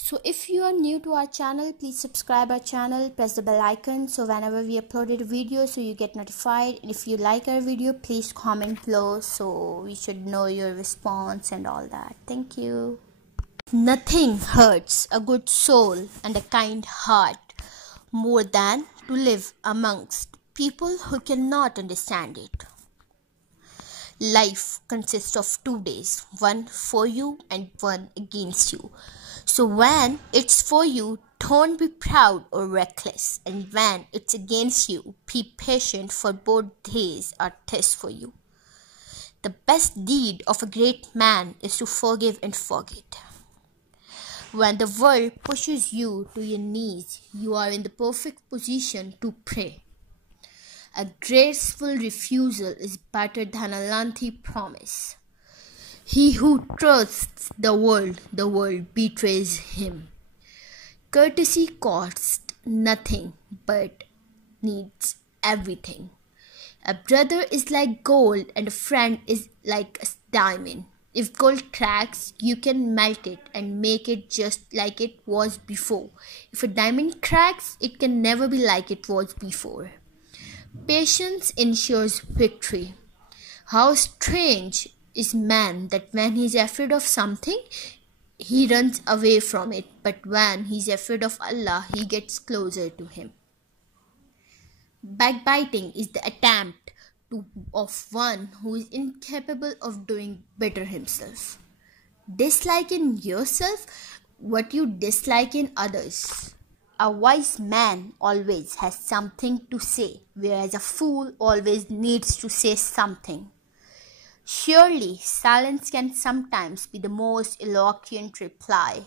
So if you are new to our channel, please subscribe our channel, press the bell icon so whenever we uploaded a video so you get notified. And if you like our video, please comment below so we should know your response and all that. Thank you. Nothing hurts a good soul and a kind heart more than to live amongst people who cannot understand it. Life consists of 2 days, one for you and one against you. So when it's for you, don't be proud or reckless, and when it's against you, be patient, for both days are tests for you. The best deed of a great man is to forgive and forget. When the world pushes you to your knees, you are in the perfect position to pray. A graceful refusal is better than a lengthy promise. He who trusts the world betrays him. Courtesy costs nothing but needs everything. A brother is like gold and a friend is like a diamond. If gold cracks, you can melt it and make it just like it was before. If a diamond cracks, it can never be like it was before. Patience ensures victory. How strange is man that when he is afraid of something, he runs away from it, but when he is afraid of Allah, he gets closer to him. Backbiting is the attempt of one who is incapable of doing better himself. Dislike in yourself what you dislike in others. A wise man always has something to say, whereas a fool always needs to say something. Surely, silence can sometimes be the most eloquent reply.